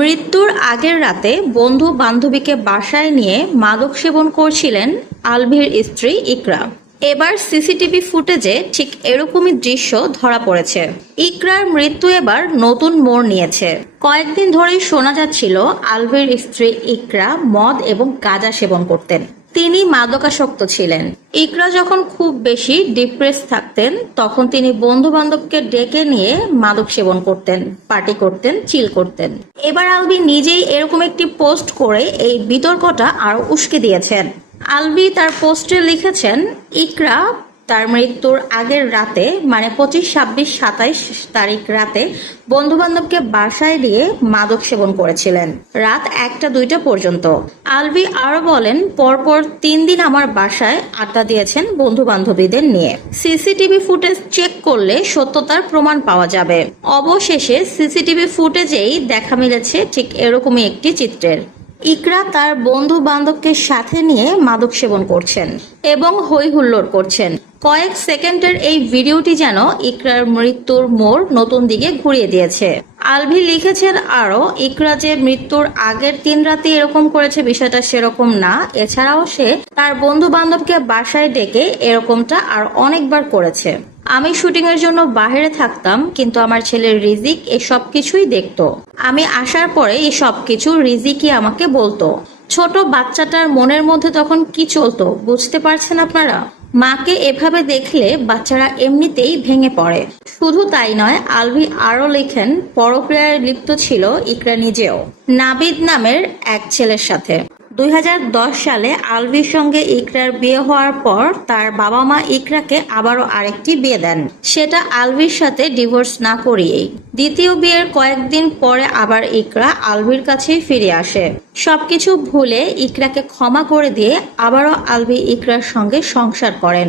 মৃত্যুর আগের রাতে বন্ধু বান্ধবীকে বাসায় নিয়ে মাদক সেবন করছিলেন আলভির স্ত্রী ইকরা। এবার সিসিটিভি ফুটেজে ঠিক এরকমই দৃশ্য ধরা পড়েছে। ইকরার মৃত্যু এবার নতুন মোড় নিয়েছে। কয়েকদিন ধরেই শোনা যাচ্ছিল আলভির স্ত্রী ইকরা মদ এবং গাঁজা সেবন করতেন। তিনি মাদকাসক্ত ছিলেন। ইকরা যখন খুব বেশি ডিপ্রেস থাকতেন তখন তিনি বন্ধু বান্ধবকে ডেকে নিয়ে মাদক সেবন করতেন, পার্টি করতেন, চিল করতেন। এবার আলভি নিজেই এরকম একটি পোস্ট করে এই বিতর্কটা আরো উস্কে দিয়েছেন। আলভি তার পোস্টে লিখেছেন, ইকরা তার মৃত্যুর আগের রাতে মানে 25, 26, 27 তারিখ রাতে বন্ধু বান্ধবকে বাসায় দিয়ে মাদক সেবন করেছিলেন রাত 1টা 2টা পর্যন্ত। আলভি আরো বলেন, পরপর 3 দিন আমার বাসায় আড্ডা দিয়েছেন বন্ধু বান্ধবীদের নিয়ে। সিসিটিভি ফুটেজ চেক করলে সত্যতার প্রমাণ পাওয়া যাবে। অবশেষে সিসিটিভি ফুটেজেই দেখা মিলেছে ঠিক এরকমই একটি চিত্রের। ইকরা তার বন্ধু বান্ধবকে সাথে নিয়ে মাদক সেবন করছেন এবং হই হুল্লোড় করছেন। কয়েক সেকেন্ডের এই ভিডিওটি যেন ইকরার মৃত্যুর মোড় নতুন দিকে ঘুরিয়ে দিয়েছে। আলভি লিখেছেন আরো, ইকরা যে মৃত্যুর আগের 3 রাতে এরকম করেছে বিষয়টা সেরকম না। এছাড়াও সে তার বন্ধু বান্ধবকে বাসায় ডেকে এরকমটা আর অনেকবার করেছে। আমি শুটিং এর জন্য বাইরে থাকতাম, কিন্তু আমার ছেলে রিজিক এই সব কিছুই দেখতো। আমি আসার পরে এই সব কিছু রিজিকই আমাকে বলতো। ছোট বাচ্চাটার মনের মধ্যে তখন কি চলতো বুঝতে পারছেন আপনারা? মাকে এভাবে দেখলে বাচ্চারা এমনিতেই ভেঙে পড়ে। শুধু তাই নয়, আলভি আরো লেখেন, পরক্রিয়ায় লিপ্ত ছিল ইকরা নিজেও, নাবিদ নামের এক ছেলের সাথে। 2010 সালে আলভির সঙ্গে ইকরার বিয়ে হওয়ার পর তার বাবা মা ইকরাকে আবারও আরেকটি বিয়ে দেন, সেটা আলভির সাথে ডিভোর্স না করিয়েই। দ্বিতীয় বিয়ের কয়েকদিন পরে আবার ইকরা আলভির কাছেই ফিরে আসে। সবকিছু ভুলে ইকরাকে ক্ষমা করে দিয়ে আবারও আলভি ইকরার সঙ্গে সংসার করেন।